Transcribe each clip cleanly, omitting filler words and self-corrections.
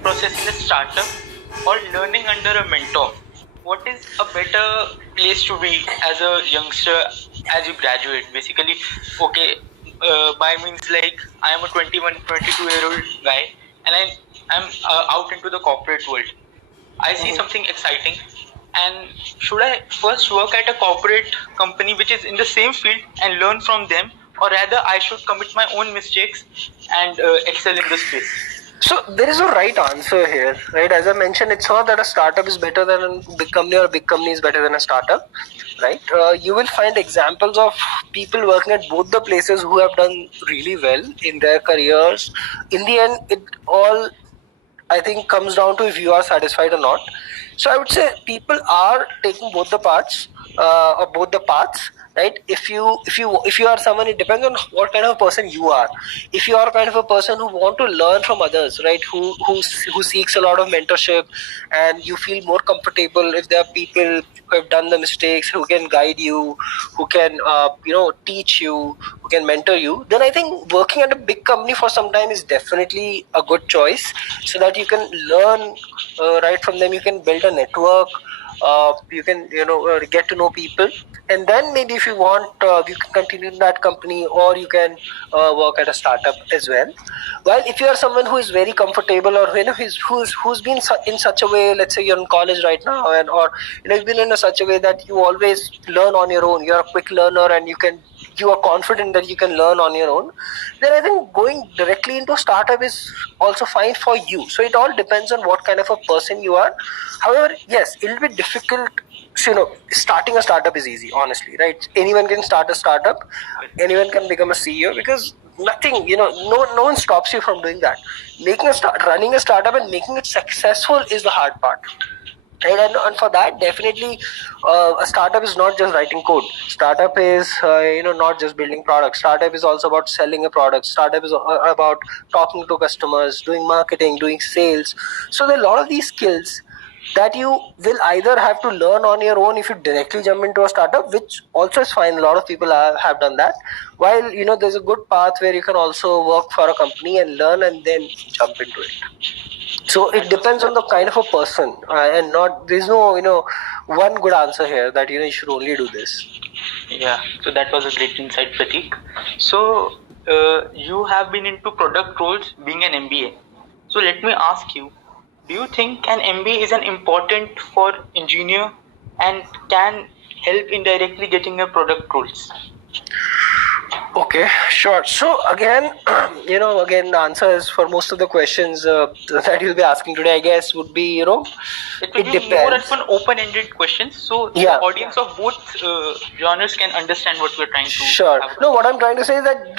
process in a startup or learning under a mentor? What is a better place to be as a youngster as you graduate? Basically, okay, by means like I am a 21, 22-year-old guy and I'm out into the corporate world. I see something exciting. And should I first work at a corporate company which is in the same field and learn from them, or rather I should commit my own mistakes and excel in the space? So there is no right answer here, right? As I mentioned, it's not that a startup is better than a big company or a big company is better than a startup, right? You will find examples of people working at both the places who have done really well in their careers. In the end, it all, I think, comes down to if you are satisfied or not. So I would say people are taking both the parts, or both the paths, right? If you are someone, it depends on what kind of person you are. If you are kind of a person who want to learn from others, right? Who seeks a lot of mentorship, and you feel more comfortable if there are people who have done the mistakes, who can guide you, who can teach you, who can mentor you, then I think working at a big company for some time is definitely a good choice, so that you can learn right from them. You can build a network. You can get to know people, and then maybe if you want, you can continue in that company, or you can work at a startup as well. While if you are someone who is very comfortable, or who's been in such a way, let's say you're in college right now, and or you've been in such a way that you always learn on your own, you're a quick learner, and you are confident that you can learn on your own, then I think going directly into startup is also fine for you. So it all depends on what kind of a person you are. However, yes, it'll be difficult. So, starting a startup is easy, honestly, right? Anyone can start a startup, anyone can become a CEO, because nothing, no one stops you from doing that. Running a startup and making it successful is the hard part. Right, and for that, definitely, a startup is not just writing code. Startup is not just building products. Startup is also about selling a product. Startup is about talking to customers, doing marketing, doing sales. So there are a lot of these skills that you will either have to learn on your own if you directly jump into a startup, which also is fine. A lot of people have done that. While there's a good path where you can also work for a company and learn and then jump into it. So it depends on the kind of a person, and not there's no one good answer here that you should only do this. Yeah, so that was a great insight, Pratik. So you have been into product roles being an MBA. So let me ask you, do you think an MBA is an important for engineer and can help indirectly getting a product roles? Okay, sure. So again, again, the answers for most of the questions that you'll be asking today, I guess, would be, It will be depends. more of an open-ended question, so the Yeah. audience of both genres can understand what we're trying to. Sure. No, what I'm trying to say is that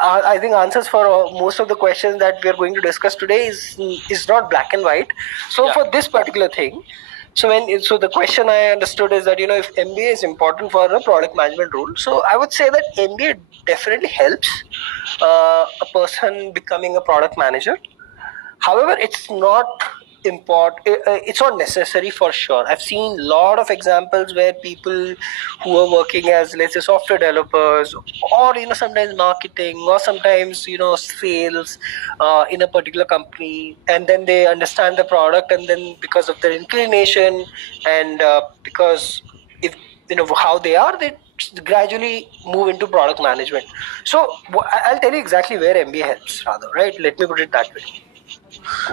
I think answers for most of the questions that we are going to discuss today is not black and white. So Yeah. for this particular thing, so the question I understood is that if MBA is important for a product management role, so I would say that MBA definitely helps a person becoming a product manager. However, it's not it's not necessary for sure. I've seen a lot of examples where people who are working as, let's say, software developers, or sometimes marketing, or sometimes sales in a particular company, and then they understand the product, and then because of their inclination, and because if how they are, they gradually move into product management. So I'll tell you exactly where MBA helps, rather, right? Let me put it that way.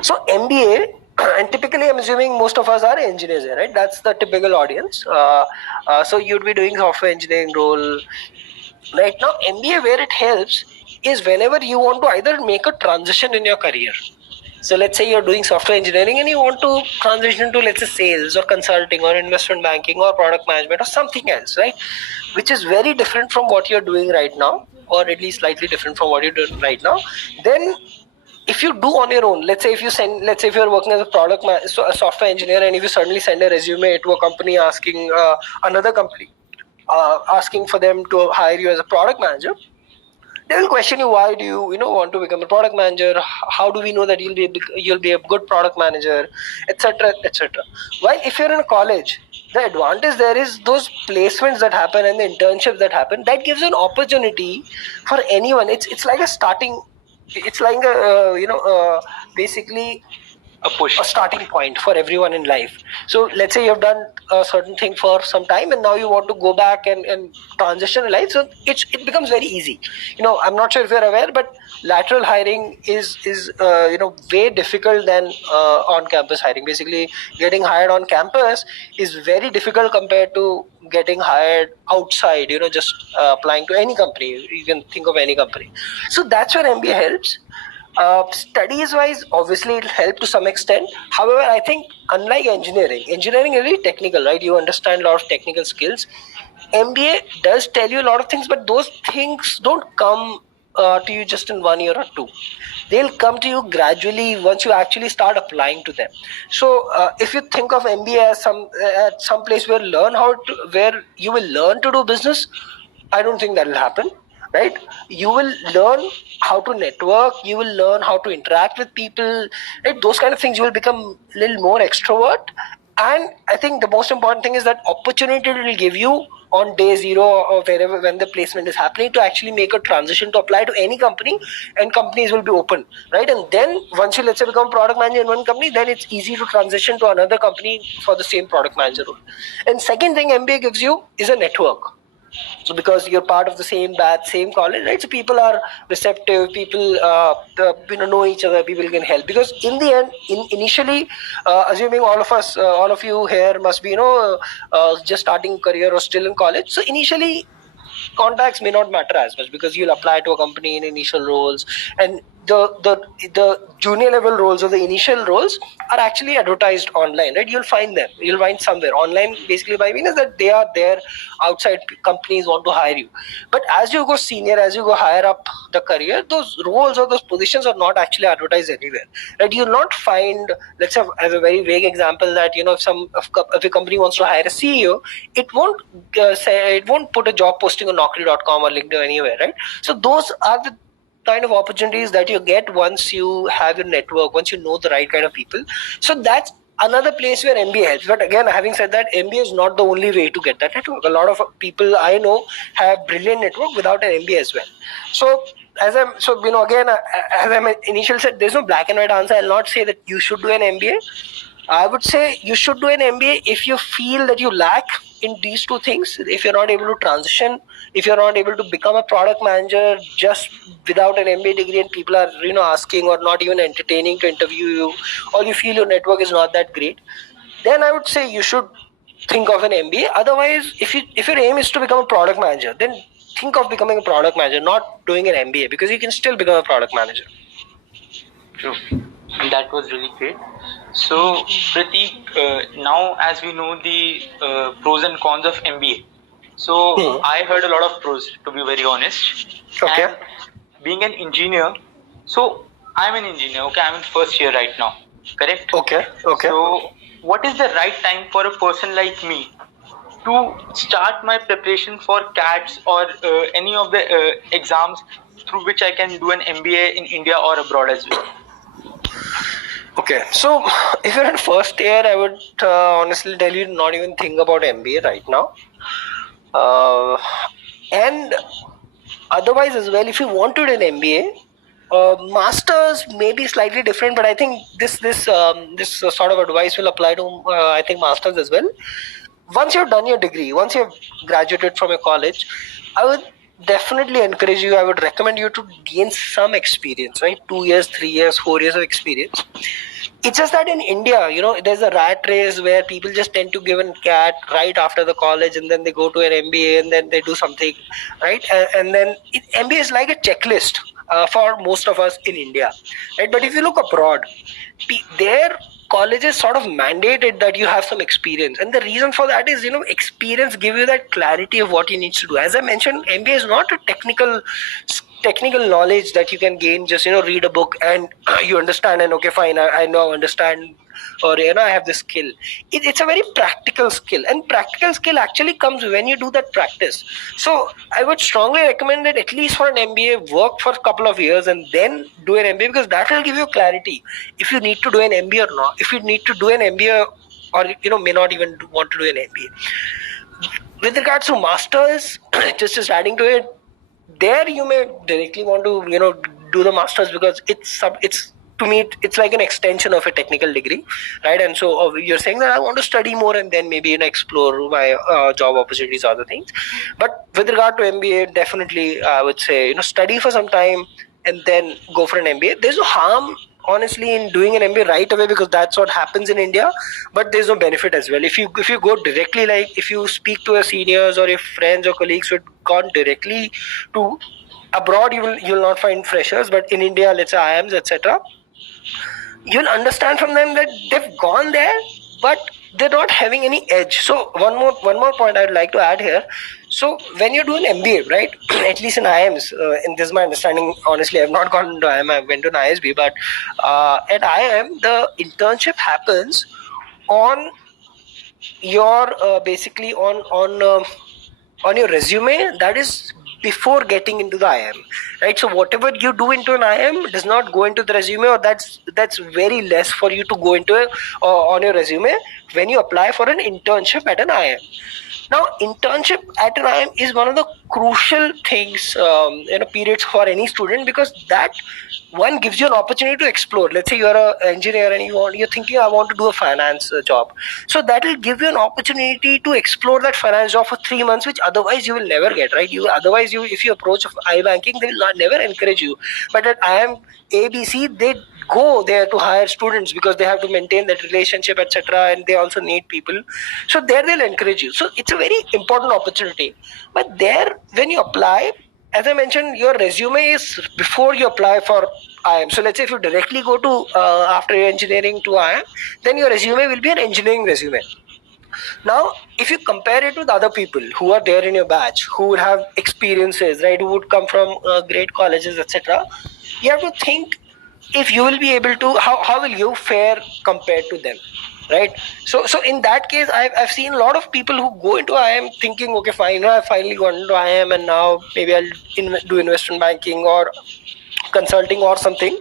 So MBA, and typically I'm assuming most of us are engineers here, right? That's the typical audience. So you'd be doing software engineering role. Right now, MBA, where it helps is whenever you want to either make a transition in your career. So let's say you're doing software engineering and you want to transition to, let's say, sales or consulting or investment banking or product management or something else, right? Which is very different from what you're doing right now, or at least slightly different from what you're doing right now. Then if you do on your own, let's say if you're working as a software engineer, and if you suddenly send a resume to a company asking another company asking for them to hire you as a product manager, they will question you, why do you want to become a product manager? How do we know that you'll be a good product manager, etc., etc. While if you're in a college, the advantage there is those placements that happen and the internships that happen, that gives an opportunity for anyone. It's like a starting, it's like a basically push. a starting point for everyone in life. So let's say you've done a certain thing for some time and now you want to go back and transition in life. So it becomes very easy. I'm not sure if you're aware, but lateral hiring is way difficult than on campus hiring. Basically, getting hired on campus is very difficult compared to getting hired outside, just applying to any company. You can think of any company. So that's where MBA helps. Studies wise, obviously it'll help to some extent. However, I think unlike engineering is really technical, right? You understand a lot of technical skills. MBA does tell you a lot of things, but those things don't come to you just in 1 year or two. They'll come to you gradually once you actually start applying to them. So if you think of MBA as some place where you will learn to do business, I don't think that will happen, right? You will learn how to network, you will learn how to interact with people, right? Those kind of things, you will become a little more extrovert. And I think the most important thing is that opportunity will give you on day zero or wherever when the placement is happening to actually make a transition to apply to any company, and companies will be open, right? And then once you, let's say, become product manager in one company, then it's easy to transition to another company for the same product manager role. And second thing MBA gives you is a network. So because you're part of the same batch, same college, right? So people are receptive, people know each other, people can help. Because in the end, initially, assuming all of you here must be just starting career or still in college. So initially contacts may not matter as much because you'll apply to a company in initial roles, and the junior level roles or the initial roles are actually advertised online, right? You'll find somewhere online. Basically, by mean is that they are there outside. Companies want to hire you, but as you go senior, as you go higher up the career, those roles or those positions are not actually advertised anywhere, right? You'll not find, let's say, as a very vague example, that if a company wants to hire a CEO, it won't it won't put a job posting on Naukri.com or LinkedIn or anywhere, right? So those are the kind of opportunities that you get once you have your network, once you know the right kind of people. So that's another place where MBA helps. But again, having said that, MBA is not the only way to get that network. A lot of people I know have brilliant network without an MBA as well. So as I initially said, there's no black and white answer. I'll not say that you should do an MBA. I would say you should do an MBA if you feel that you lack in these two things. If you're not able to transition, if you're not able to become a product manager just without an MBA degree, and people are asking or not even entertaining to interview you, or you feel your network is not that great, then I would say you should think of an MBA. Otherwise, if your aim is to become a product manager, then think of becoming a product manager, not doing an MBA, because you can still become a product manager. True. That was really great. So, Pratik, now as we know the pros and cons of MBA, so I heard a lot of pros, to be very honest. Okay. And being an engineer, so I'm an engineer, okay, I'm in first year right now, correct? Okay. So, what is the right time for a person like me to start my preparation for CATs or any of the exams through which I can do an MBA in India or abroad as well? Okay, so if you're in first year, I would honestly tell you not even think about MBA right now. And otherwise as well, if you wanted an MBA, masters may be slightly different, but I think this sort of advice will apply to I think masters as well. Once you've done your degree, once you've graduated from your college, I would definitely encourage you, I would recommend you to gain some experience, right? 2 years, 3 years, 4 years of experience. It's just that in India, there's a rat race where people just tend to give a CAT right after the college, and then they go to an MBA, and then they do something, right? And then MBA is like a checklist for most of us in India, right? But if you look abroad, their colleges sort of mandated that you have some experience, and the reason for that is experience give you that clarity of what you need to do. As I mentioned, MBA is not a technical knowledge that you can gain just read a book and you understand, and okay, fine, I know, understand, or I have this skill. It's a very practical skill, and practical skill actually comes when you do that practice. So I would strongly recommend that at least for an MBA, work for a couple of years and then do an MBA, because that will give you clarity if you need to do an MBA or not. If you need to do an MBA, or may not even want to do an MBA. With regards to masters, just adding to it, there you may directly want to do the masters, because it's to me it's like an extension of a technical degree, right? And so you're saying that I want to study more and then maybe explore my job opportunities, other things. But with regard to MBA, definitely I would say study for some time and then go for an MBA. There's no harm honestly in doing an MBA right away, because that's what happens in India. But there's no benefit as well if you go directly, like if you speak to your seniors or your friends or colleagues who had gone directly to abroad, you'll not find freshers. But in India, let's say IIMs, etc., you'll understand from them that they've gone there, but they're not having any edge. So one more point I'd like to add here. So when you're doing MBA, right, at least in IIMs, and this is my understanding, honestly I've not gone to IIM, I went to an ISB, but at IIM the internship happens on your basically on your resume, that is before getting into the IIM, right? So whatever you do into an IIM does not go into the resume, or that's very less for you to go into on your resume when you apply for an internship at an IIM. Now, internship at an IIM is one of the crucial things, periods for any student, because that one gives you an opportunity to explore. Let's say you're an engineer and you're thinking, I want to do a finance job. So that will give you an opportunity to explore that finance job for 3 months, which otherwise you will never get, right? If you approach iBanking, they will never encourage you. But at IIM ABC, they go there to hire students because they have to maintain that relationship, etc., and they also need people. So there they'll encourage you. So it's a very important opportunity. But there, when you apply, as I mentioned, your resume is before you apply for IIM. So let's say if you directly go to after your engineering to IIM, then your resume will be an engineering resume. Now, if you compare it with other people who are there in your batch, who would have experiences, right, who would come from great colleges, etc., you have to think if you will be able to, how will you fare compared to them, right? So in that case, I've seen a lot of people who go into IIM thinking, okay, fine, I finally got into IIM and now maybe I'll do investment banking or consulting or something,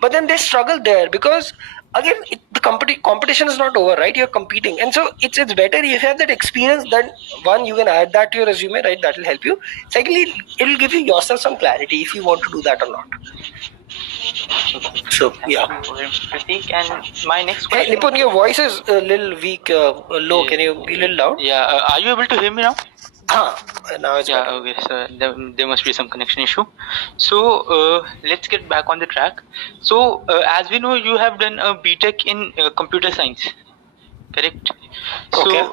but then they struggle there because again the competition is not over, right? You're competing, and so it's better if you have that experience. Then one, you can add that to your resume, right? That will help you. Secondly, it will give you yourself some clarity if you want to do that or not. So yeah. Pratik, and my next Hey question. Nipun, your voice is a little weak, low. Yeah. Can you be a little loud? Yeah, are you able to hear me now? Now it's Yeah, better. okay, so there must be some connection issue. So let's get back on the track. So as we know, you have done a BTech in computer science, correct? Okay.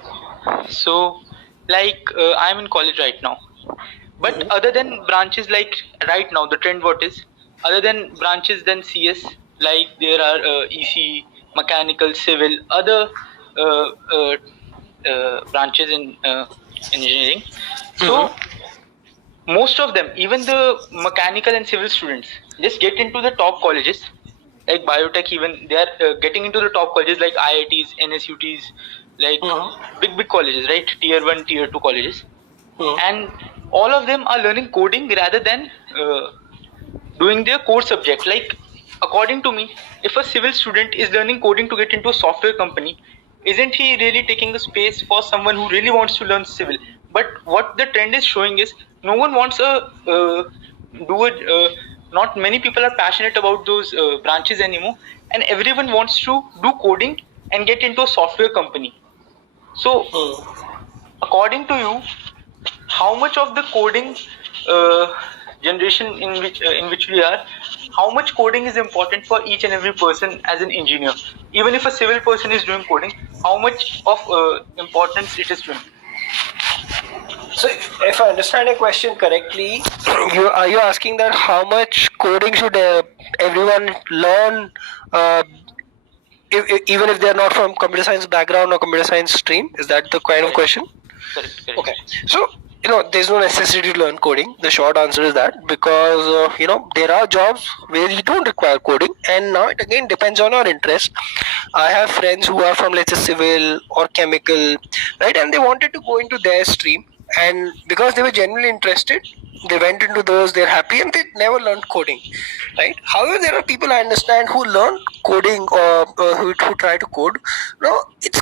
So like I'm in college right now, but other than branches, like right now the trend what is, other than branches than CS, like there are EC, mechanical, civil, other uh, uh, branches in engineering. So most of them, even the mechanical and civil students, just get into the top colleges like biotech. Even they are getting into the top colleges like IITs, NSUTs, like big colleges, right? Tier 1, tier 2 colleges. And all of them are learning coding rather than doing their core subject. Like according to me, if a civil student is learning coding to get into a software company, isn't he really taking the space for someone who really wants to learn civil? But what the trend is showing is no one wants not many people are passionate about those branches anymore, and everyone wants to do coding and get into a software company. So according to you, how much of the coding generation in which we are, how much coding is important for each and every person as an engineer? Even if a civil person is doing coding, how much of importance it is to him? So, if I understand your question correctly, are you asking that how much coding should everyone learn, even if they are not from computer science background or computer science stream? Is that the kind of question? Correct. Okay. So, there's no necessity to learn coding. The short answer is that because, there are jobs where you don't require coding, and now it again depends on your interest. I have friends who are from, let's say, civil or chemical, right? And they wanted to go into their stream, and because they were genuinely interested, they went into those, they're happy, and they never learned coding, right? However, there are people I understand who learn coding or who try to code. It's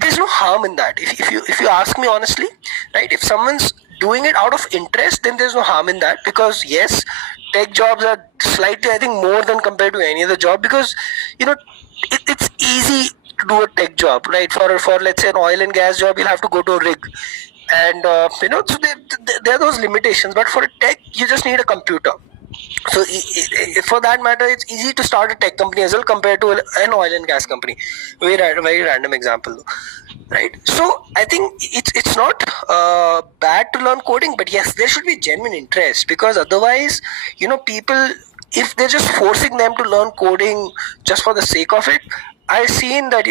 there's no harm in that. If you ask me honestly, right? If someone's doing it out of interest, then there's no harm in that, because yes, tech jobs are slightly, I think, more than compared to any other job, because it's easy to do a tech job, right? For let's say an oil and gas job, you'll have to go to a rig, and so there are those limitations. But for a tech, you just need a computer. So for that matter, it's easy to start a tech company as well compared to an oil and gas company. Very random example though, right? So I think it's not bad to learn coding, but yes, there should be genuine interest, because otherwise, people, if they're just forcing them to learn coding just for the sake of it, I've seen that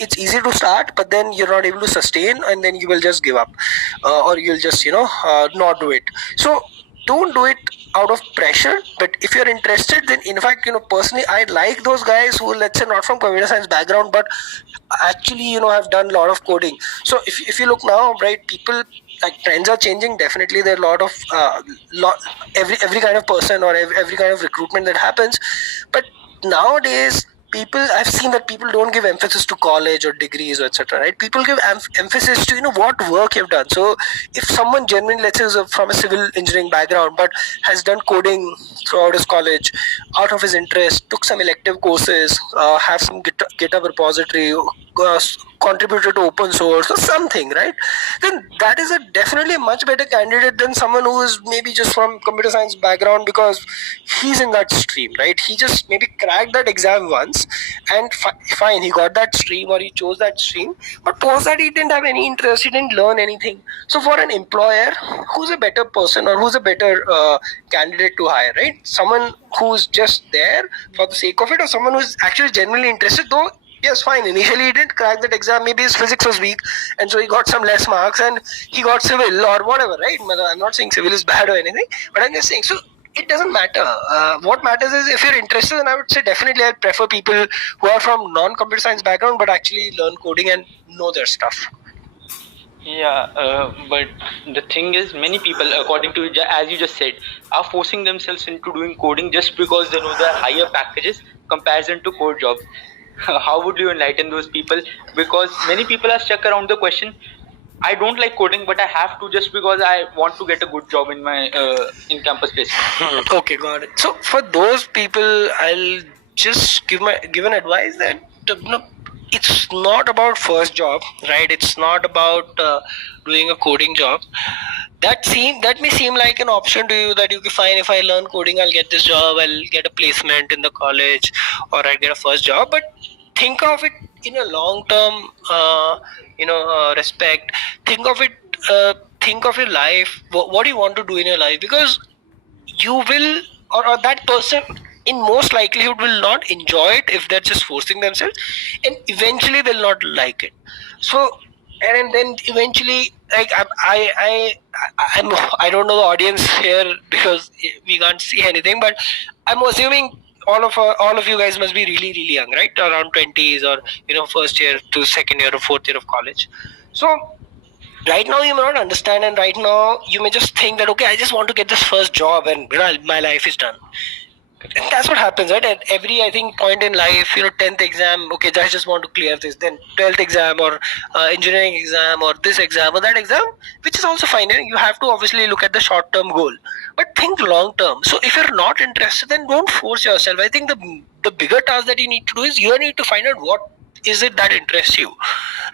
it's easy to start, but then you're not able to sustain, and then you will just give up, or you'll just not do it. So don't do it out of pressure. But if you're interested, then in fact, personally, I like those guys who, let's say, not from computer science background, but actually have done a lot of coding. So if you look now, right, people, like, trends are changing. Definitely there are a lot of every kind of person, or every kind of recruitment that happens. But nowadays, I've seen that people don't give emphasis to college or degrees or etc., right? People give emphasis to what work you've done. So if someone genuinely, let's say, is from a civil engineering background but has done coding throughout his college out of his interest, took some elective courses, have some GitHub repository, contributed to open source or something, right? Then that is definitely a much better candidate than someone who is maybe just from computer science background because he's in that stream, right? He just maybe cracked that exam once, and fine, he got that stream, or he chose that stream, but post that he didn't have any interest, he didn't learn anything. So for an employer, who's a better person, or who's a better candidate to hire, right? Someone who's just there for the sake of it, or someone who's actually genuinely interested, though yes, fine, initially he didn't crack that exam, maybe his physics was weak, and so he got some less marks, and he got civil or whatever, right? I'm not saying civil is bad or anything, but I'm just saying, so it doesn't matter. What matters is if you're interested, then I would say definitely I'd prefer people who are from non-computer science background but actually learn coding and know their stuff. Yeah, but the thing is, many people, according to as you just said, are forcing themselves into doing coding just because they know there are higher packages comparison to core jobs. How would you enlighten those people? Because many people are stuck around the question, I don't like coding, but I have to just because I want to get a good job in my in campus placement. Okay, got it. So for those people, I'll just give an advice that it's not about first job, right? It's not about doing a coding job. That may seem like an option to you, that you can find, if I learn coding, I'll get this job, I'll get a placement in the college, or I'll get a first job. But think of it in a long term respect. Think of it, think of your life, what do you want to do in your life, because you will, or that person in most likelihood will not enjoy it if they're just forcing themselves, and eventually they'll not like it. So and then eventually, like, I don't know the audience here because we can't see anything, but I'm assuming all of you guys must be really, really young, right? Around 20s, or first year to second year or fourth year of college. So right now you may not understand, and right now you may just think that, okay, I just want to get this first job and my life is done. And that's what happens, right? At every, I think, point in life, 10th exam, okay, I just want to clear this. Then 12th exam, or engineering exam, or this exam or that exam, which is also fine. You have to obviously look at the short-term goal, but think long-term. So if you're not interested, then don't force yourself. I think the bigger task that you need to do is you need to find out what is it that interests you,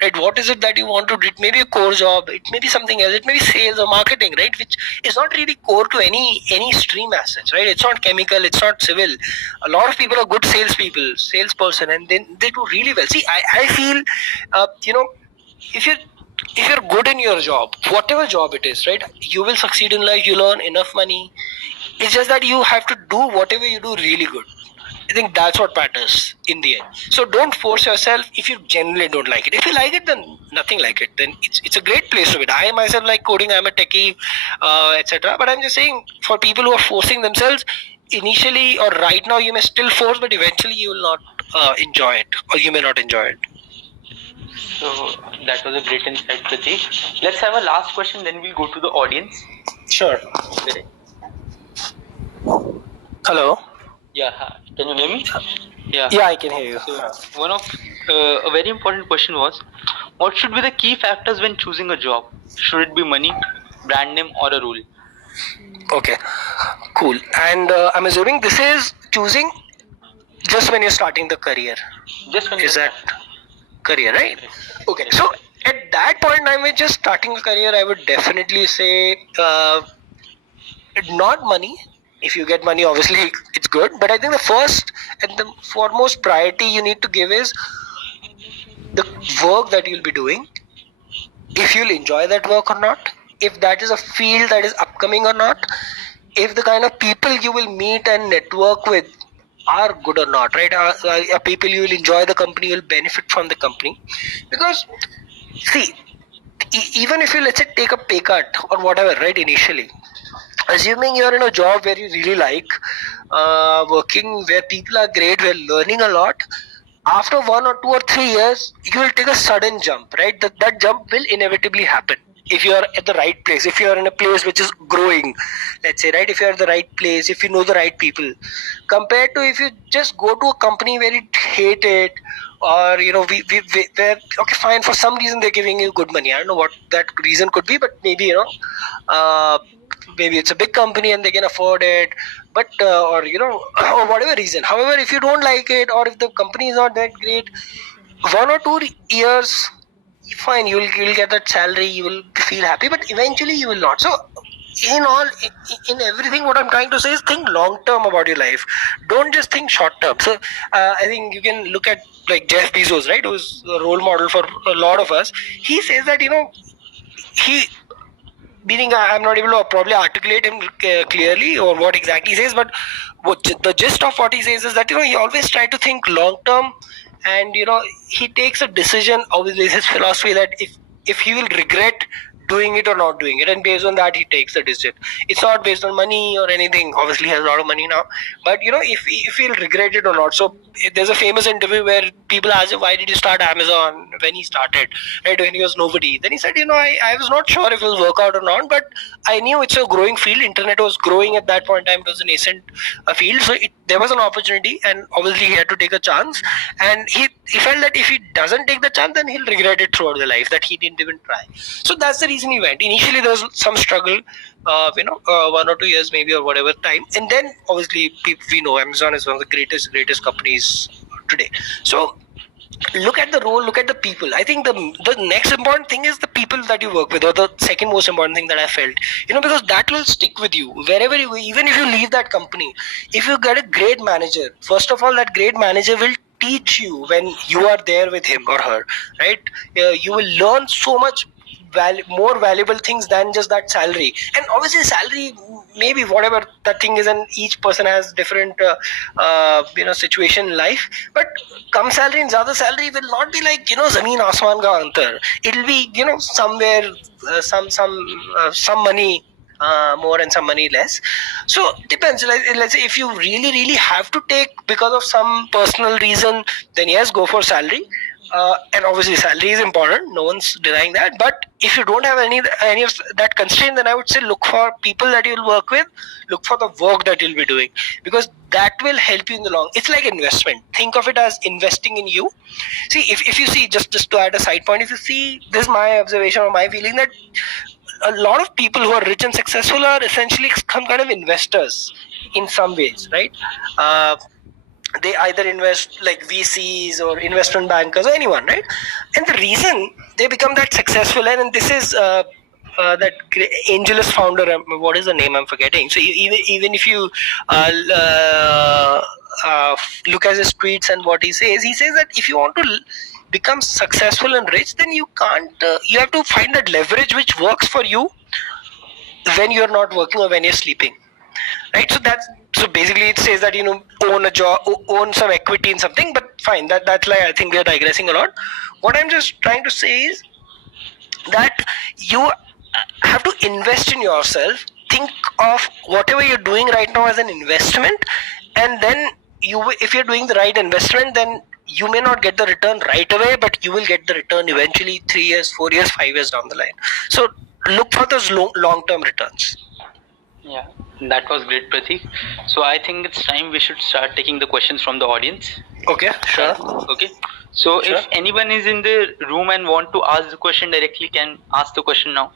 right? What is it that you want to do? It may be a core job, it may be something else, it may be sales or marketing, right? Which is not really core to any stream as such, right? It's not chemical, it's not civil. A lot of people are good salesperson, and then they do really well. See, I feel if you're good in your job, whatever job it is, right, you will succeed in life, you'll earn enough money. It's just that you have to do whatever you do really good. I think that's what matters in the end. So don't force yourself if you genuinely don't like it. If you like it, then nothing like it. Then it's a great place to be. I myself like coding. I'm a techie, etc. But I'm just saying, for people who are forcing themselves, initially or right now you may still force, but eventually you will not enjoy it, or you may not enjoy it. So that was a great insight, Pratik. Let's have a last question, then we'll go to the audience. Sure. Okay. Hello. Yeah, can you hear me? Yeah, I can hear you. So one of a very important question was, what should be the key factors when choosing a job? Should it be money, brand name or a rule. Okay, cool. And I'm assuming this is choosing just when you're starting the career. Just when Is you're that career, right? Yes. Okay, Yes. so at that point in time, when just starting a career, I would definitely say not money. If you get money, obviously it's good. But I think the first and the foremost priority you need to give is the work that you'll be doing. If you'll enjoy that work or not. If that is a field that is upcoming or not. If the kind of people you will meet and network with are good or not, right? Are people you will enjoy the company, you will benefit from the company. Because see, even if you, let's say, take a pay cut or whatever, right, initially, assuming you're in a job where you really like working, where people are great, where learning a lot, after 1 or 2 or 3 years, you will take a sudden jump, right? That jump will inevitably happen if you are at the right place, if you are in a place which is growing, let's say, right? If you are at the right place, if you know the right people, compared to if you just go to a company where you hate it, or where, okay, fine, for some reason they're giving you good money. I don't know what that reason could be, but maybe uh, maybe it's a big company and they can afford it, but or or whatever reason. However, if you don't like it, or if the company is not that great, 1 or 2 years, fine, you'll get that salary, you will feel happy, but eventually you will not. So in all, in everything, what I'm trying to say is think long term about your life. Don't just think short term. So I think you can look at like Jeff Bezos, right, who's a role model for a lot of us. He says that he, meaning I'm not able to probably articulate him clearly or what exactly he says, but the gist of what he says is that he always try to think long term, and he takes a decision. Obviously, his philosophy that if he will regret doing it or not doing it, and based on that he takes the decision. It's not based on money or anything. Obviously, he has a lot of money now, but if he'll regret it or not. So there's a famous interview where people ask him, why did you start Amazon when he started, right, when he was nobody? Then he said, I was not sure if it will work out or not, but I knew it's a growing field. Internet was growing at that point in time. It was a nascent field, so there was an opportunity, and obviously he had to take a chance. And he felt that if he doesn't take the chance, then he'll regret it throughout the life that he didn't even try. So that's the reason he went. Initially there was some struggle, 1 or 2 years maybe, or whatever time, and then obviously we know Amazon is one of the greatest companies today. So look at the role, look at the people. I think the next important thing is the people that you work with, or the second most important thing that I felt, because that will stick with you wherever you, even if you leave that company. If you get a great manager, first of all, that great manager will teach you when you are there with him or her, right? You will learn so much more valuable things than just that salary. And obviously salary, maybe whatever that thing is, and each person has different situation in life, but come salary and zyada salary will not be like zameen asman ka antar. It'll be somewhere some money more and some money less. So depends. Let's say if you really have to take because of some personal reason, then yes, go for salary. And obviously salary is important, no one's denying that. But if you don't have any of that constraint, then I would say look for people that you'll work with, look for the work that you'll be doing, because that will help you in the long. It's like investment. Think of it as investing in you. See, if you see, just to add a side point, if you see, this is my observation or my feeling, that a lot of people who are rich and successful are essentially some kind of investors in some ways, right? They either invest like VCs or investment bankers or anyone, right? And the reason they become that successful, and this is that Angelus founder, what is the name, I'm forgetting. So even if you look at his tweets and what he says that if you want to become successful and rich, then you can't you have to find that leverage which works for you when you're not working or when you're sleeping, right? So basically it says that own a job, own some equity in something. But fine, that's like, I think we're digressing a lot. What I'm just trying to say is that you have to invest in yourself. Think of whatever you're doing right now as an investment, and then if you're doing the right investment, then you may not get the return right away, but you will get the return eventually, 3 years, 4 years, 5 years down the line. So look for those long-term returns. Yeah, that was great, Pratik. So I think it's time we should start taking the questions from the audience. Okay, sure. Okay. So sure. If anyone is in the room and want to ask the question directly, can ask the question now.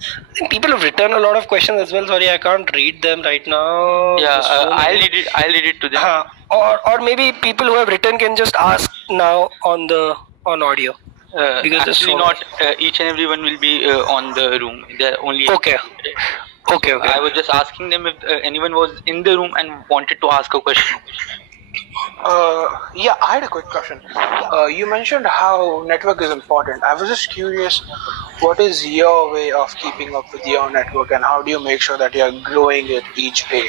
I think people have written a lot of questions as well. Sorry, I can't read them right now. Yeah, There's so I'll many. read it. I'll read it to them. Or maybe people who have written can just ask now on audio. Because there's Actually, so not each and everyone will be on the room. They're only Okay. Okay, So okay. I was just asking them if anyone was in the room and wanted to ask a question. Yeah, I had a quick question. You mentioned how network is important. I was just curious, what is your way of keeping up with your network, and how do you make sure that you're growing it each day?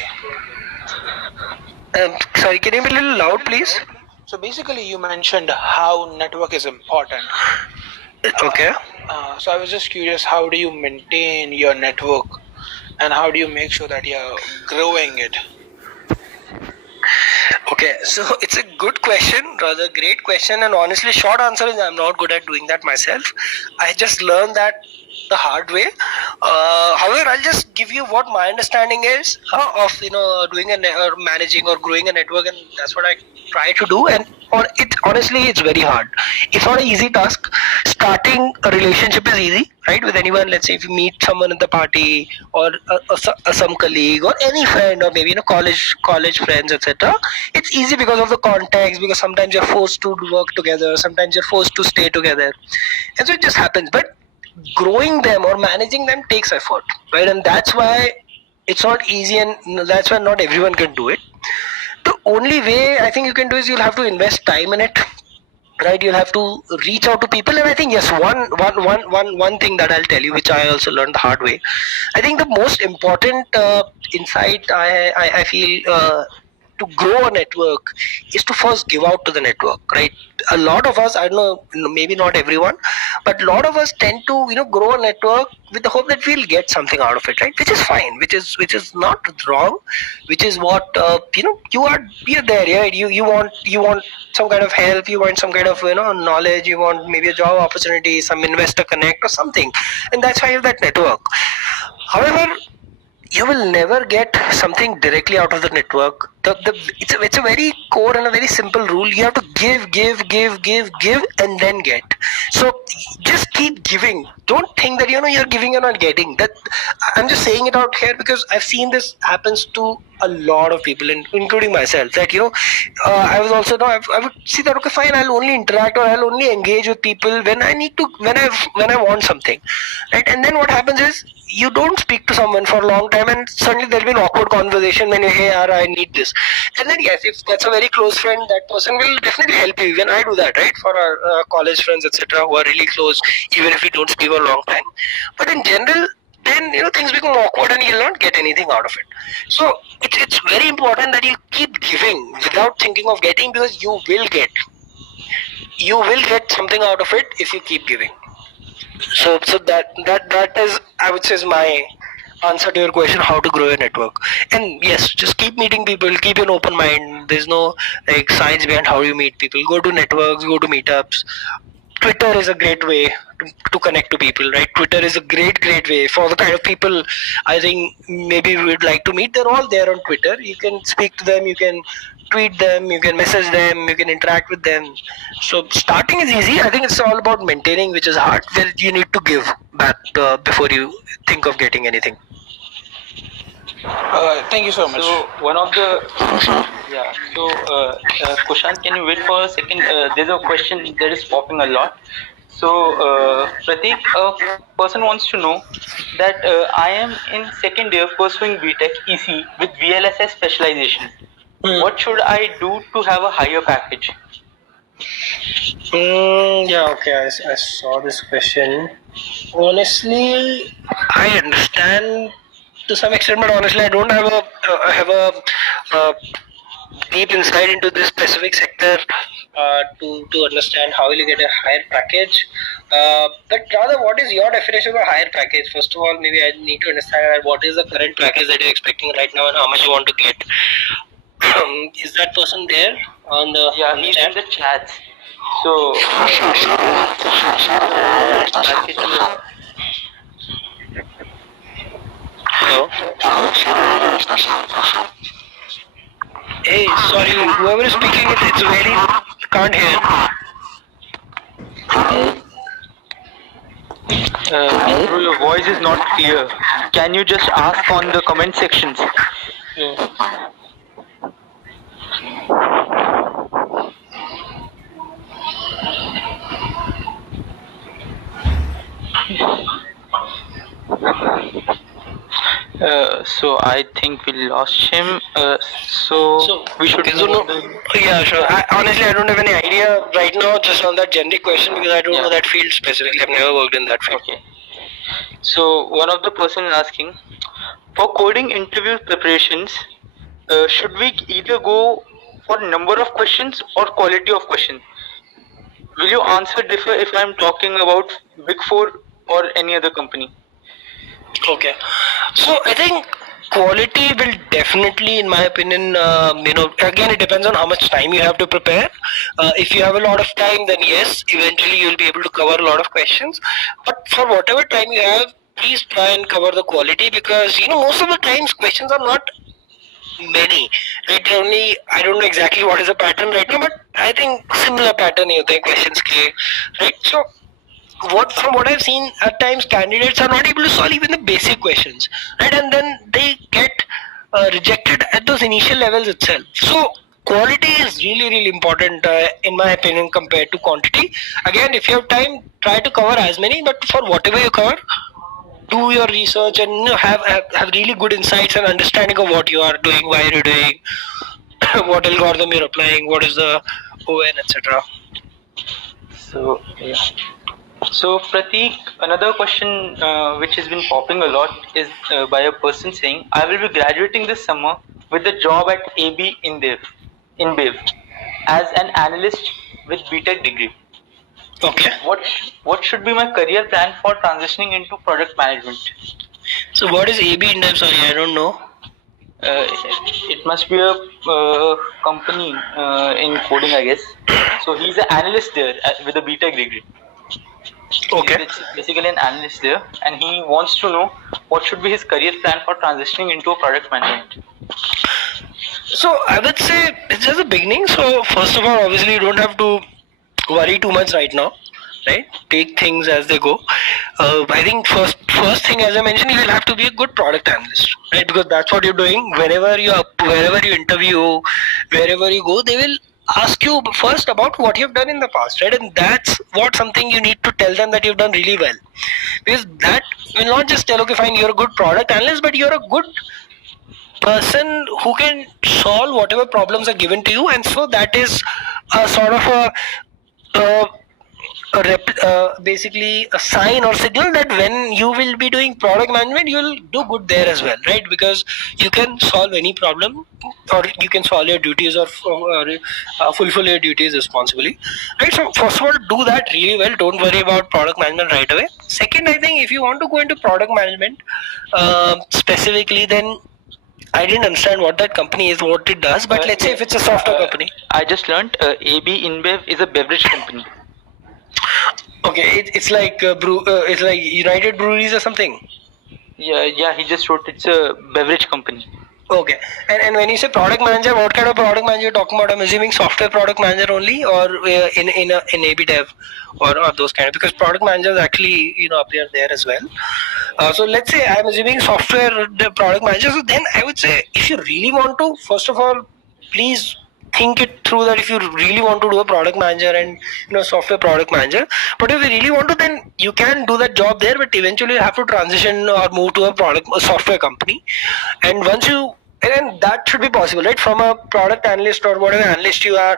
Sorry, can you be a little loud, please? So basically, you mentioned how network is important. Okay. So I was just curious, how do you maintain your network, and how do you make sure that you're growing it? Okay, so it's a good question, rather great question, and honestly, short answer is I'm not good at doing that myself. I just learned that the hard way. However, I'll just give you what my understanding is of doing or managing or growing a network, and that's what I try to do. And it honestly, it's very hard. It's not an easy task. Starting a relationship is easy, right? With anyone, let's say if you meet someone at the party or some colleague or any friend or maybe college friends, etc. It's easy because of the context. Because sometimes you're forced to work together, sometimes you're forced to stay together, and so it just happens. But growing them or managing them takes effort, right? And that's why it's not easy, and that's why not everyone can do it. The only way I think you can do is you'll have to invest time in it, right? You'll have to reach out to people. And I think yes, one thing that I'll tell you, which I also learned the hard way, I think the most important insight I feel to grow a network is to first give out to the network, right? A lot of us, I don't know, maybe not everyone, but a lot of us tend to grow a network with the hope that we'll get something out of it, right? Which is fine, which is not wrong, which is what you're there, yeah. You want some kind of help, you want some kind of knowledge, you want maybe a job opportunity, some investor connect or something, and that's why you have that network. However, you will never get something directly out of the network. It's a very core and a very simple rule. You have to give, and then get. So just keep giving. Don't think that you're giving and not getting. That I'm just saying it out here because I've seen this happens to a lot of people, including myself. That I was also I would see that okay, fine. I'll only interact or I'll only engage with people when I need to, when I want something, right? And then what happens is you don't speak to someone for a long time, and suddenly there'll be an awkward conversation when you hey yaar, I need this. And then yes, if that's a very close friend, that person will definitely help you. Even I do that, right? For our college friends, etc., who are really close, even if we don't speak for a long time. But in general, then things become awkward and you'll not get anything out of it. So it's very important that you keep giving without thinking of getting, because you will get something out of it if you keep giving. So that is, I would say, is my answer to your question, how to grow your network. And yes, just keep meeting people, keep an open mind. There's no like science behind how you meet people. Go to networks, go to meetups. Twitter is a great way to connect to people, right? Twitter is a great way for the kind of people I think maybe we would like to meet. They're all there on Twitter. You can speak to them, you can tweet them, you can message them, you can interact with them. So starting is easy. I think it's all about maintaining, which is hard. Where you need to give back before you think of getting anything. Thank you so much. So one of the yeah. So Kushan, can you wait for a second? There's a question that is popping a lot. So Pratik, a person wants to know that I am in second year pursuing BTech EC with VLSS specialization. What should I do to have a higher package? Yeah, okay, I saw this question. Honestly, I understand to some extent, but honestly, I don't have a deep insight into this specific sector to understand how will you get a higher package. But rather, what is your definition of a higher package? First of all, maybe I need to understand what is the current package that you're expecting right now and how much you want to get. Is that person there on the Yeah, on the he's chat? in the chats. So Hello? Hey, sorry, whoever is speaking, it's very can't hear. Bro, your voice is not clear. Can you just ask on the comment sections? So I think we lost him. So we should. Okay, so no, yeah, sure. Honestly, I don't have any idea right now, just on that generic question, because I don't know that field specifically. I've never worked in that field. Okay. So one of the person is asking, for coding interview preparations, should we either go for number of questions or quality of questions? Will your answer differ if I'm talking about Big Four or any other company? Okay, so I think quality will definitely, in my opinion, again, it depends on how much time you have to prepare. If you have a lot of time, then yes, eventually you'll be able to cover a lot of questions. But for whatever time you have, please try and cover the quality, because most of the times questions are not many. Right? Only I don't know exactly what is the pattern right now, but I think similar pattern you think questions के, right? So from what I've seen, at times candidates are not able to solve even the basic questions, right? And then they get rejected at those initial levels itself. So quality is really important, in my opinion, compared to quantity. Again, if you have time, try to cover as many, but for whatever you cover, do your research and have really good insights and understanding of what you are doing, why you're doing, what algorithm you're applying, what is the ON, etc. So yeah. So Pratik, another question which has been popping a lot is by a person saying, I will be graduating this summer with a job at AB InBev as an analyst with BTech degree. Okay. What should be my career plan for transitioning into product management? So what is AB InBev? Sorry, I don't know. It must be a company in coding, I guess. So he's an analyst there with a BTech degree. Okay. He's basically an analyst there, and he wants to know what should be his career plan for transitioning into a product management. So I would say it's just the beginning. So first of all, obviously you don't have to worry too much right now, right? Take things as they go. I think first thing, as I mentioned, you will have to be a good product analyst, right? Because that's what you're doing. Wherever you interview, wherever you go, they will ask you first about what you've done in the past, right? And that's what something you need to tell them, that you've done really well, because that will not just tell, okay, fine, you're a good product analyst, but you're a good person who can solve whatever problems are given to you. And so that is a sort of basically a sign or signal that when you will be doing product management, you will do good there as well, right? Because you can solve any problem, or you can solve your duties, or fulfill your duties responsibly, right? So first of all, do that really well. Don't worry about product management right away. Second, I think if you want to go into product management specifically, then I didn't understand what that company is, what it does, but let's say if it's a software company. I just learned AB InBev is a beverage company. Okay, it's like it's like United Breweries or something. Yeah, he just wrote it's a beverage company. Okay, and when you say product manager, what kind of product manager you're talking about? I'm assuming software product manager only, or in AB Dev, or those kind of, because product managers actually appear there as well. So let's say I'm assuming software product manager. So then I would say, if you really want to, first of all, please think it through, that if you really want to do a product manager and software product manager, but if you really want to, then you can do that job there, but eventually you have to transition or move to a software company. And once you, and then that should be possible, right? From a product analyst or whatever analyst you are,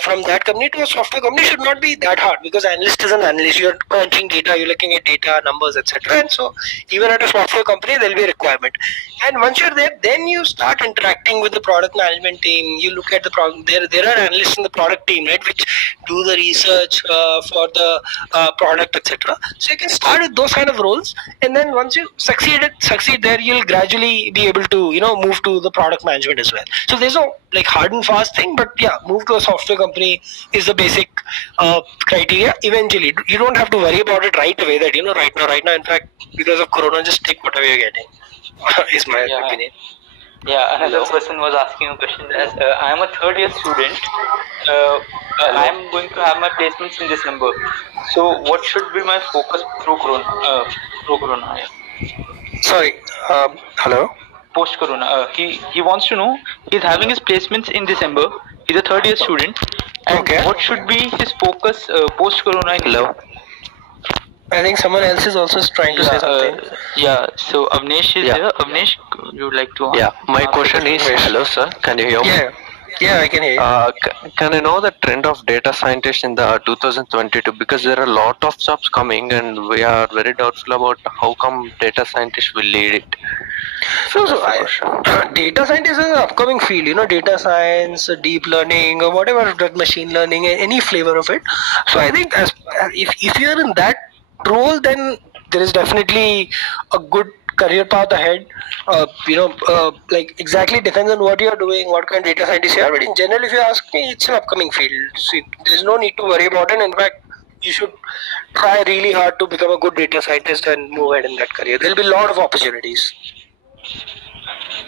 from that company to a software company should not be that hard, because analyst is an analyst. You're crunching data, you're looking at data, numbers, etc. And so even at a software company, there'll be a requirement. And once you're there, then you start interacting with the product management team. You look at the product. There are analysts in the product team, right, which do the research for the product, etc. So you can start with those kind of roles, and then once you succeed there, you'll gradually be able to move to the product management as well. So there's no like hard and fast thing, but yeah, move to a software company is the basic criteria. Eventually, you don't have to worry about it right away, that right now, in fact, because of corona, just take whatever you're getting. Is my opinion. Yeah, another Hello. person was asking a question. As I am a third year student, I am going to have my placements in December. So, what should be my focus pro Corona? Pro Corona, yeah. Sorry. Hello. Post Corona. He wants to know, he's having his placements in December. He's a third year student, and Okay. what should be his focus post Corona in Hello. December? I think someone else is also trying to say something. Yeah. So Avnesh is Yeah. here. Avnesh, you would like to Yeah. My ask question the is, Wait. hello, sir. Can you hear me? Yeah. Yeah, I can hear you. Can I know the trend of data scientists in the 2022? Because there are a lot of jobs coming, and we are very doubtful about how come data scientists will lead it. So, That's the question. data science is an upcoming field. Data science, deep learning, or whatever that machine learning, any flavor of it. So, I think if you are in that role, then there is definitely a good career path ahead. Like exactly depends on what you are doing, what kind of data scientist you are. But in general, if you ask me, it's an upcoming field. See, there's no need to worry about it. In fact, you should try really hard to become a good data scientist and move ahead in that career. There'll be a lot of opportunities.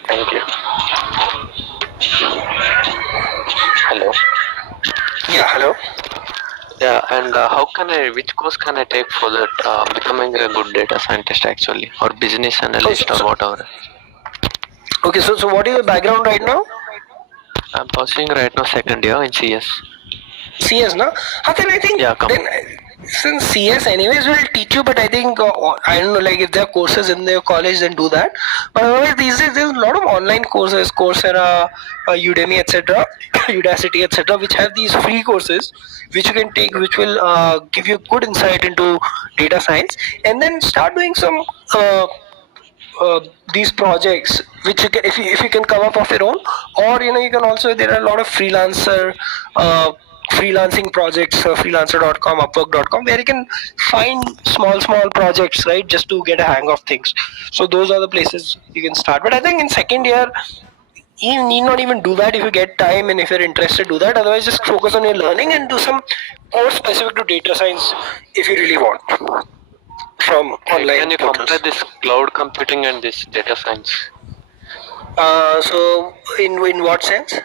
Thank you. Hello. Yeah, hello. Yeah, and which course can I take for that becoming a good data scientist actually, or business analyst or whatever? Okay, so what is your background right now? I'm pursuing right now second year in CS. CS, no? Then I think Yeah, then since CS anyways will teach you, but I think I don't know, like if there are courses in their college, then do that. But otherwise, these days there's a lot of online courses, Coursera, Udemy, etc., Udacity, etc., which have these free courses which you can take, which will give you good insight into data science, and then start doing some. Uh, these projects which you can, if you can come up of your own, or you can also, there are a lot of freelancing projects, freelancer.com, upwork.com, where you can find small projects, right, just to get a hang of things. So those are the places you can start. But I think in second year you need not even do that. If you get time and if you're interested, do that. Otherwise, just focus on your learning and do some course specific to data science if you really want, from Okay, online can you portals. compare this cloud computing and this data science? So in what sense?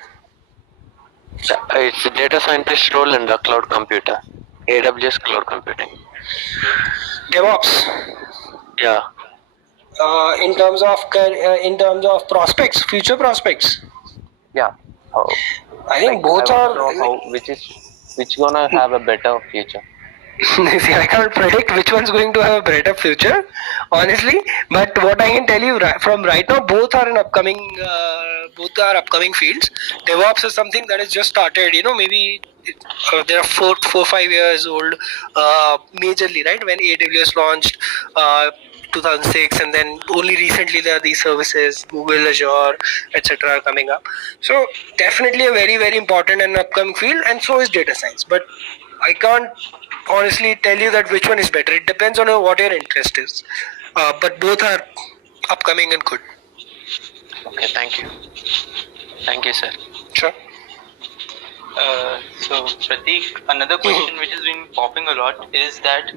It's a data scientist role and a cloud computer, AWS cloud computing. DevOps. Yeah. In terms of prospects, future prospects. Yeah. How, I think like, both I are. want to know which gonna have a better future. See, I can't predict which one's going to have a brighter future, honestly. But what I can tell you from right now, both are both are upcoming fields. DevOps is something that has just started. Maybe there are 5 years old, majorly, right? When AWS launched, 2006, and then only recently there are these services, Google, Azure, etc., are coming up. So definitely a very very important and upcoming field, and so is data science. But I can't honestly tell you that which one is better. It depends on what your interest is. But both are upcoming and good. Okay, thank you. Thank you, sir. Sure. So Pratik, another question which has been popping a lot is that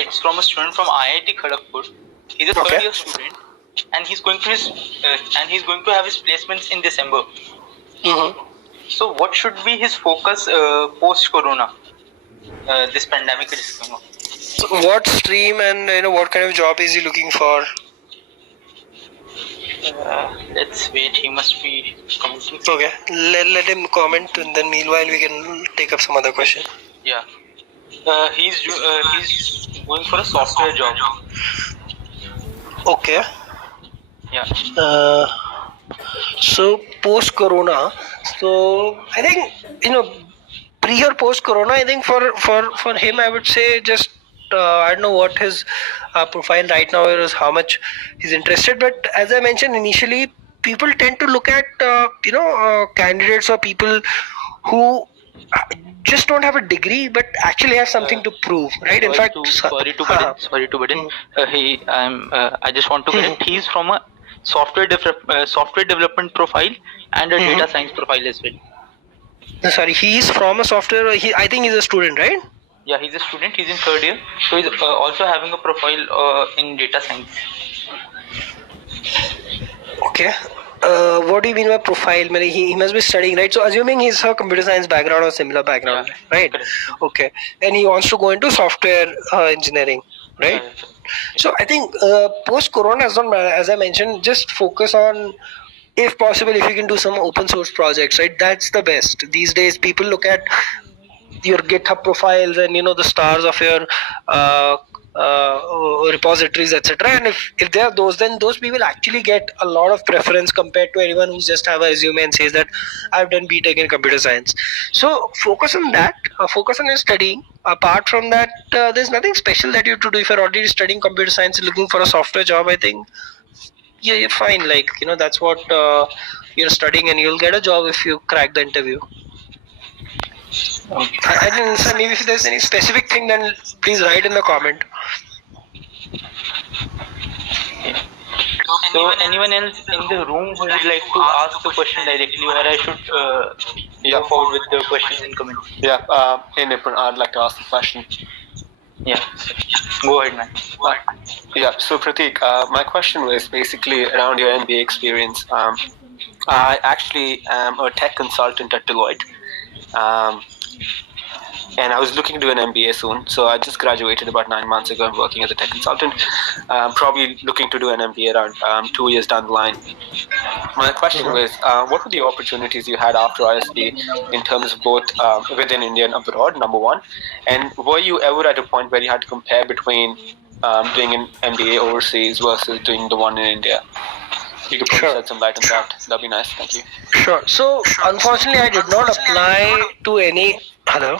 it's from a student from IIT Kharagpur. He's a third year student, and he's going to have his placements in December. Mm-hmm. So what should be his focus post Corona? This pandemic is going on. So what stream and what kind of job is he looking for? Let's wait. He must be commenting. Okay, let him comment, and then meanwhile we can take up some other question. Yeah. He's going for a software job. Okay. Yeah. So post Corona, so I think pre or post Corona, I think for him, I would say just I don't know what his profile right now is, how much he's interested. But as I mentioned initially, people tend to look at candidates or people who just don't have a degree but actually have something to prove, right? In fact, sorry to butt in. I just want to correct. He's from a software development profile and a data science profile as well. Sorry, he's from a software. I think he's a student, right? Yeah, he's a student. He's in third year, so he's also having a profile in data science. Okay. What do you mean by profile? I mean, he must be studying, right? So assuming he's a computer science background or similar background, Yeah, right? correct. Okay, and he wants to go into software engineering, right? Yeah, yeah. So I think post Corona, as I mentioned, just focus on, if possible, if you can do some open source projects, right? That's the best. These days, people look at your GitHub profiles and the stars of your uh, repositories, etc. And if they are those, then those people actually get a lot of preference compared to anyone who's just have a resume and says that I've done BTech in computer science. So focus on that. Focus on your studying. Apart from that, there's nothing special that you have to do. If you're already studying computer science and looking for a software job, I think you're fine. Like that's what you're studying, and you'll get a job if you crack the interview. Okay. I didn't understand. Maybe if there's any specific thing, then please write in the comment. So, anyone else in the room who would like to ask the question directly, or I should go forward with the question in comment? Yeah, hey Nipun, I'd like to ask a question. Yeah, go ahead, man. Yeah, so Pratik, my question was basically around your MBA experience. I actually am a tech consultant at Deloitte. And I was looking to do an MBA soon. So I just graduated about 9 months ago. I'm working as a tech consultant. Probably looking to do an MBA around 2 years down the line. My question was, what were the opportunities you had after ISB in terms of both within India and abroad, number one? And were you ever at a point where you had to compare between doing an MBA overseas versus doing the one in India? You could probably shed some light on that. That'd be nice. Thank you. Sure. So, unfortunately, I did not apply to any. Hello?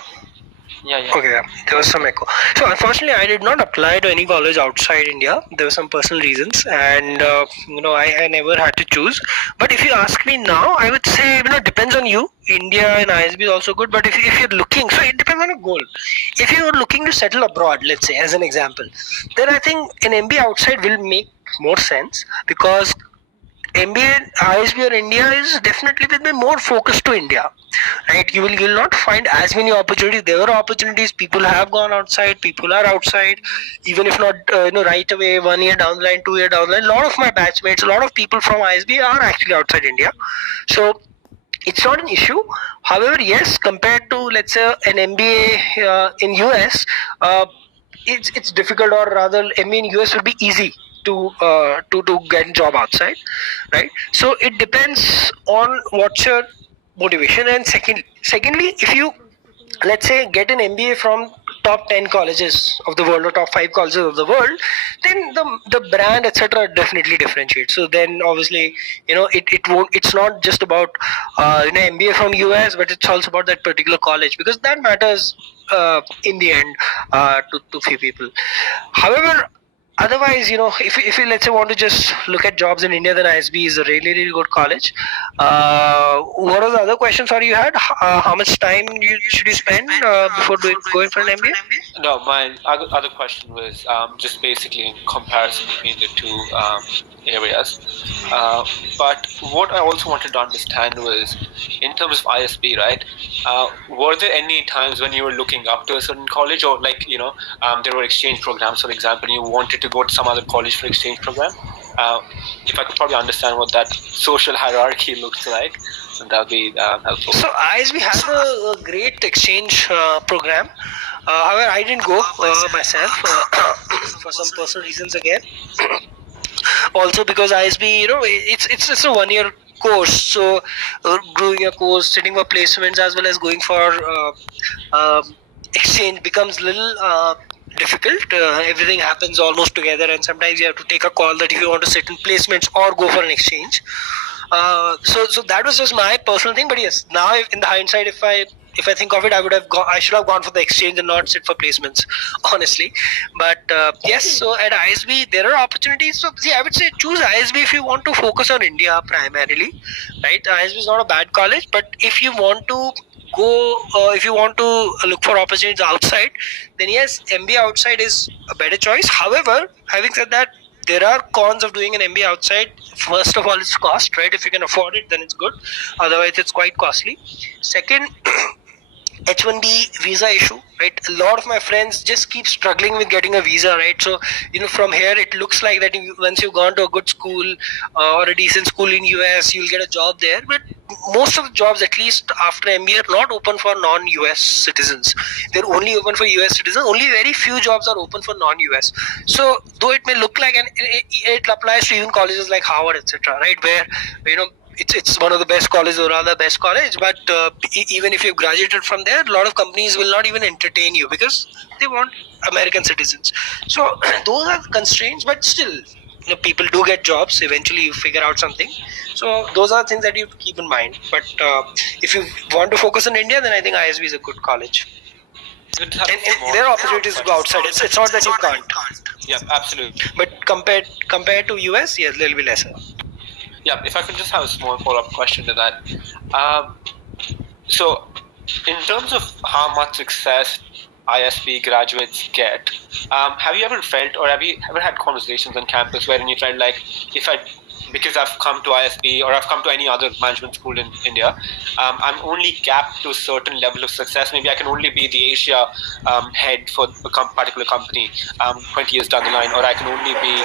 Yeah. Okay, yeah. There was some echo. So, unfortunately, I did not apply to any college outside India. There were some personal reasons, and I never had to choose. But if you ask me now, I would say depends on you. India and ISB is also good, but if you're looking, so it depends on a goal. If you're looking to settle abroad, let's say as an example, then I think an MBA outside will make more sense, because MBA, ISB or India is definitely will be more focused to India, right? You'll not find as many opportunities. There are opportunities. People have gone outside. People are outside, even if not right away. 1 year down the line, 2 year down the line. A lot of my batchmates, a lot of people from ISB are actually outside India, so it's not an issue. However, yes, compared to let's say an MBA in US, it's difficult, or rather, MBA in US would be easy to get a job outside, right? So it depends on what's your motivation. And secondly, if you let's say get an MBA from top 10 colleges of the world or top 5 colleges of the world, then the brand etc definitely differentiates. So then obviously it won't, it's not just about MBA from US, but it's also about that particular college, because that matters in the end to few people. However, otherwise, if you let's say want to just look at jobs in India, then ISB is a really good college. What are the other questions you had? How much time should you spend before going for an MBA? No, my other question was just basically in comparison between the two areas. But what I also wanted to understand was, in terms of ISB, right? Were there any times when you were looking up to a certain college, or there were exchange programs, for example, you wanted to go to some other college for exchange program? If I could probably understand what that social hierarchy looks like, that would be helpful. So ISB has a great exchange program. However, I didn't go myself for some personal reasons again. Also because ISB, it's a 1 year course, so doing a course, sitting for placements as well as going for exchange becomes little difficult. Everything happens almost together, and sometimes you have to take a call that if you want to sit in placements or go for an exchange. So that was just my personal thing. But yes, now in the hindsight, if I think of it, I should have gone for the exchange and not sit for placements, honestly. But yes, so at ISB there are opportunities. So see, I would say choose ISB if you want to focus on India primarily, right? ISB is not a bad college, but if you want to if you want to look for opportunities outside, then yes, MBA outside is a better choice. However, having said that, there are cons of doing an MBA outside. First of all, it's cost, right? If you can afford it, then it's good. Otherwise, it's quite costly. Second, H1B visa issue, right? A lot of my friends just keep struggling with getting a visa, right? So from here it looks like that once you've gone to a good school or a decent school in US, you'll get a job there. But most of the jobs, at least after MBA, are not open for non-US citizens. They're only open for US citizens. Only very few jobs are open for non-US. So though it may look like, and it applies to even colleges like Harvard, etc., right, where it's one of the best colleges or rather best college, but even if you've graduated from there, a lot of companies will not even entertain you because they want American citizens. So those are constraints, but still people do get jobs. Eventually you figure out something. So those are things that you have to keep in mind. But if you want to focus on India, then I think ISB is a good college. And there are opportunities to go outside. It's not that you can't. Yeah, absolutely. But compared to US, yes, they'll be lesser. Yeah, if I could just have a small follow-up question to that. So, in terms of how much success ISB graduates get, have you ever felt, or have you ever had conversations on campus wherein you felt like, because I've come to ISB or I've come to any other management school in India, I'm only capped to a certain level of success. Maybe I can only be the Asia head for a particular company 20 years down the line, or I can only be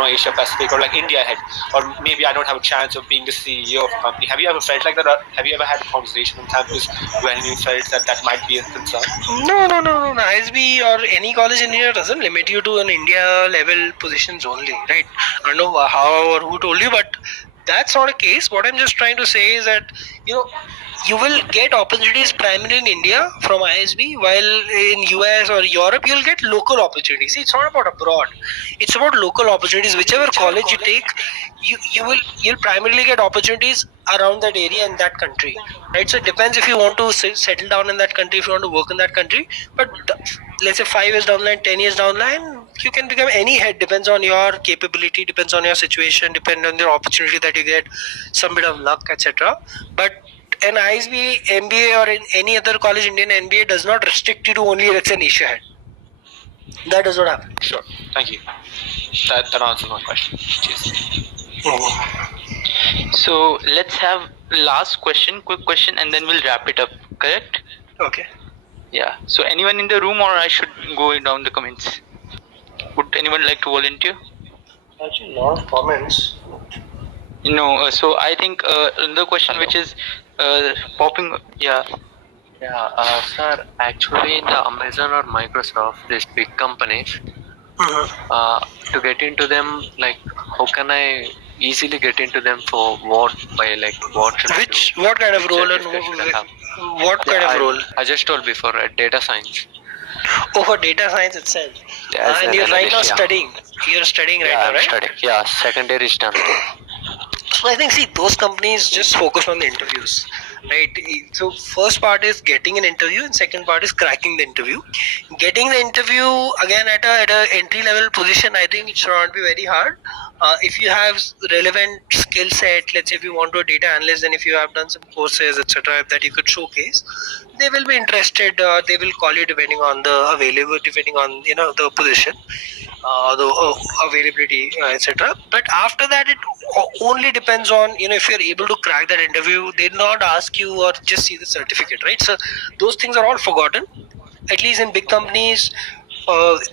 Asia Pacific or like India head, or maybe I don't have a chance of being the CEO of a company. Have you ever felt like that? Or have you ever had a conversation on campus when you felt that might be a concern? No. ISB or any college in India doesn't limit you to an India level positions only, right? I don't know how or who told you, but that's not a case. What I'm just trying to say is that you will get opportunities primarily in India from ISB, while in US or Europe you'll get local opportunities. See, it's not about abroad; it's about local opportunities. Whichever college you take, you'll primarily get opportunities around that area in that country, right? So it depends if you want to settle down in that country, if you want to work in that country. But let's say 5 years down the line, 10 years down the line, you can become any head. Depends on your capability, depends on your situation, depends on the opportunity that you get, some bit of luck, etc. But an ISB, MBA, or in any other college, Indian MBA does not restrict you to only, let's say, an Asia head. That does not happen. Sure. Thank you. That answers my question. Cheers. So let's have last question, quick question, and then we'll wrap it up. Correct? Okay. Yeah. So anyone in the room, or I should go down the comments? Would anyone like to volunteer? Actually, a lot of comments. So I think the question which is popping. Yeah. Yeah, sir, actually in the Amazon or Microsoft, these big companies, to get into them, like how can I easily get into them for what, by like what should I do? What kind of Which role and certificate should I have? what kind of role? I just told before, data science. Oh, for data science itself. As And an you're right now analyst, yeah. studying. You're studying right Yeah, now, I'm right? studying. Yeah, second year is done. So I think, see, those companies just focus on the interviews, right? So first part is getting an interview, and second part is cracking the interview. Getting the interview again at a entry level position, I think it should not be very hard. If you have relevant skill set, let's say if you want to a data analyst, and if you have done some courses, etc., that you could showcase, they will be interested. They will call you depending on the availability, depending on the position, the availability, etc. But after that, it only depends on if you're able to crack that interview. They not ask you or just see the certificate, right? So those things are all forgotten. At least in big companies,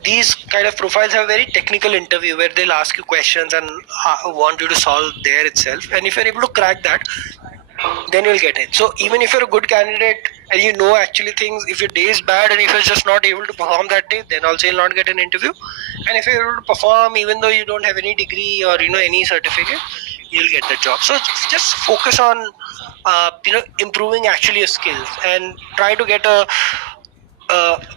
these kind of profiles have a very technical interview where they'll ask you questions and want you to solve there itself. And if you're able to crack that, then you'll get it. So even if you're a good candidate and actually things, if your day is bad and if you're just not able to perform that day, then also you'll not get an interview. And if you're able to perform even though you don't have any degree or any certificate, you'll get the job. So just focus on improving actually your skills and try to get a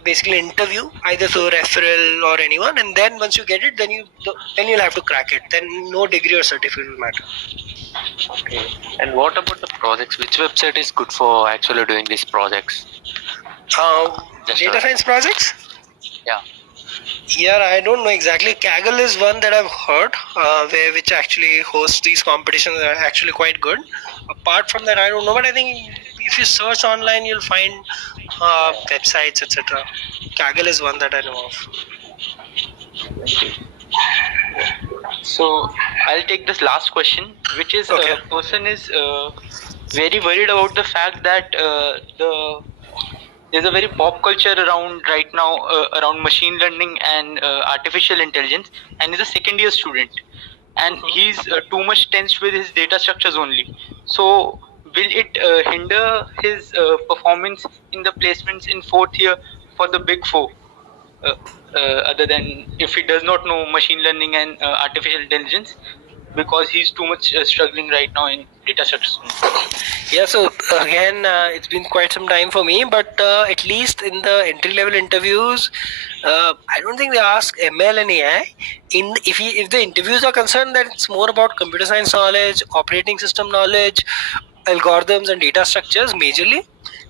basically interview either through referral or anyone, and then once you get it, then you'll have to crack it. Then no degree or certificate will matter. Okay. And what about the projects? Which website is good for actually doing these projects? Data science projects? Yeah. I don't know exactly. Kaggle is one that I've heard, which actually hosts these competitions that are actually quite good. Apart from that, I don't know. But I think if you search online, you'll find websites, etc. Kaggle is one that I know of. So I'll take this last question, which is Okay. a person is very worried about the fact that the there's a very pop culture around right now around machine learning and artificial intelligence, and he's a second year student, and he's too much tensed with his data structures only. So will it hinder his performance in the placements in fourth year for the big four? Uh, Other than if he does not know machine learning and artificial intelligence, because he's too much struggling right now in data structures. Yeah, so again, it's been quite some time for me, but at least in the entry level interviews, I don't think they ask ML and AI. If the interviews are concerned, that it's more about computer science knowledge, operating system knowledge, algorithms, and data structures majorly,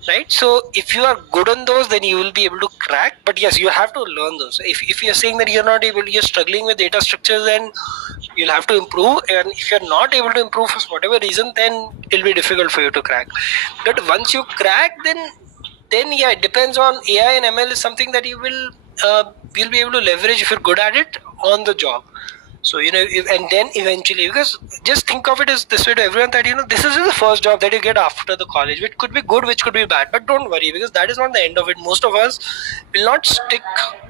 right? So if you are good on those, then you will be able to crack. But yes, you have to learn those. If you're saying that you're struggling with data structures, then you'll have to improve, and if you're not able to improve for whatever reason, then it'll be difficult for you to crack. But once you crack, then yeah, it depends on AI and ML is something that you'll be able to leverage if you're good at it on the job. So and then eventually, because just think of it as this way to everyone, that this is the first job that you get after the college, which could be good, which could be bad, but don't worry, because that is not the end of it. Most of us will not stick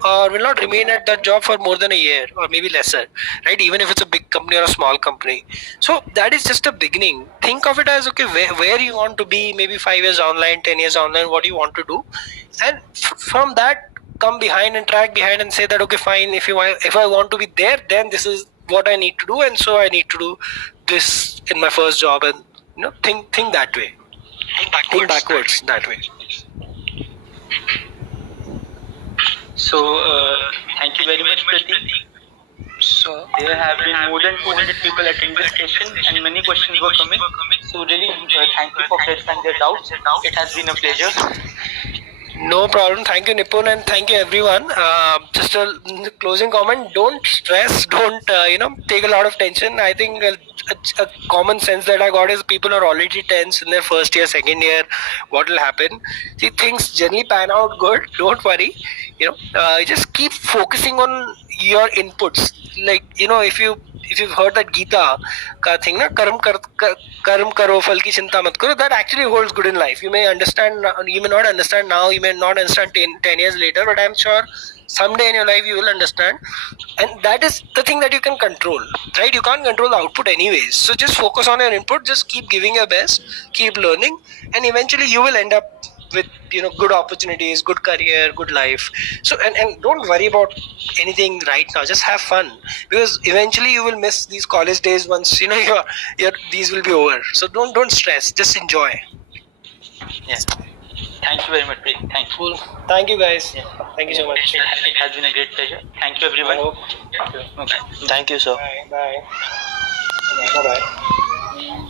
or will not remain at that job for more than a year or maybe lesser, right? Even if it's a big company or a small company. So that is just a beginning. Think of it as, okay, where you want to be, maybe 5 years online, 10 years online, what you want to do, and from that, come behind and track behind and say that, okay, fine, if I want to be there, then this is what I need to do, and so I need to do this in my first job, and think that way. Think backwards that way. So thank you very much, Pratik. So There have been more than 200 people attending this session, and many questions were coming. So really, thank you for clarifying their doubts. It has been a pleasure. No problem. Thank you, Nipun, and thank you, everyone. Just a closing comment: don't stress. Don't take a lot of tension. I think a common sense that I got is people are already tense in their first year, second year. What will happen? See, things generally pan out good. Don't worry. Just keep focusing on your inputs. Like if you've heard that Gita ka thing, na karm karo, phal ki chinta mat karo, that actually holds good in life. You may not understand now, you may not understand 10 years later, but I'm sure someday in your life you will understand. And that is the thing that you can control, right? You can't control the output anyways. So just focus on your input, just keep giving your best, keep learning, and eventually you will end up with good opportunities, good career, good life. So and don't worry about anything right now, just have fun, because eventually you will miss these college days once your these will be over. So don't stress, just enjoy. Yeah. Thank you very much, Pratik. Thank you. Cool. Thank you, guys. Thank you so much. It has been a great pleasure. Thank you, everyone. I hope. Okay. Thank you, sir. Bye. Bye. Bye.